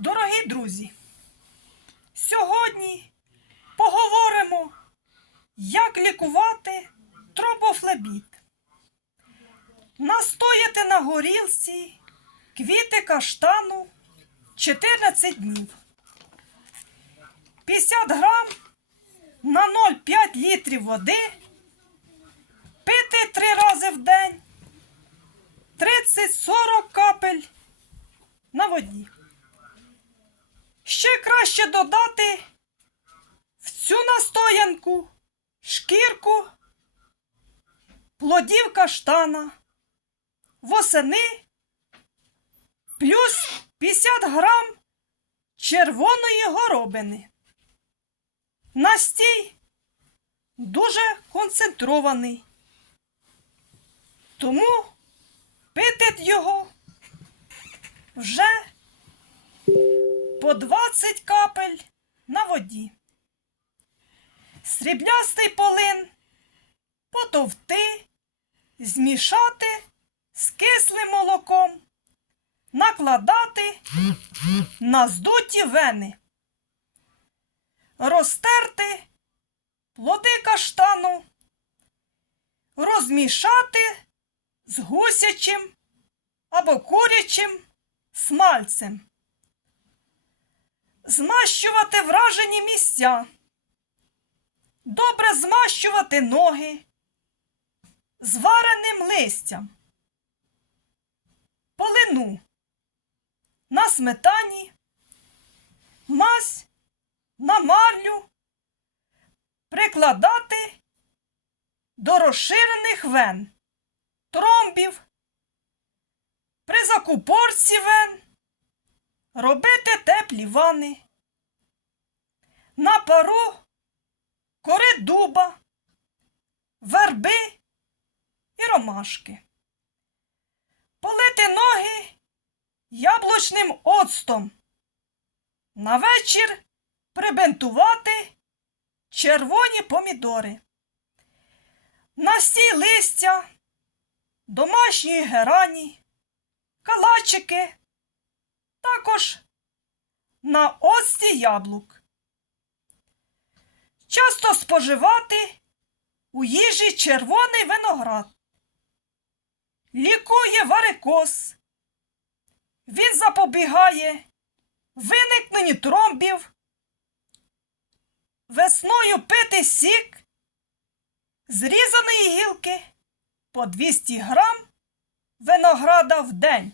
Дорогі друзі, сьогодні поговоримо, як лікувати тромбофлебіт. Настояти на горілці квіти каштану 14 днів. 50 грам на 0,5 літрів води пити 3 рази в день 30-40 капель на воді. Ще додати в цю настоянку шкірку плодів каштана восени плюс 50 грам червоної горобини. Настій дуже концентрований. Тому пити його вже по 20 капель на воді. Сріблястий полин потовти, змішати з кислим молоком, накладати на здуті вени, розтерти плоди каштану, розмішати з гусячим або курячим смальцем змащувати вражені місця, добре змащувати ноги. Звареним листям, полину. На сметані, мазь. На марлю, прикладати до розширених вен, тромбів, при закупорці вен робити теплі вани. На пару кори дуба, верби і ромашки. Полити ноги яблучним оцтом. На вечір прибентувати червоні помідори. Настій листя, домашньої герані, калачики також на оцті яблук. Часто споживати у їжі червоний виноград. Лікує варикоз. Він запобігає виникненню тромбів. Весною пити сік зрізаної гілки по 200 грам винограда в день.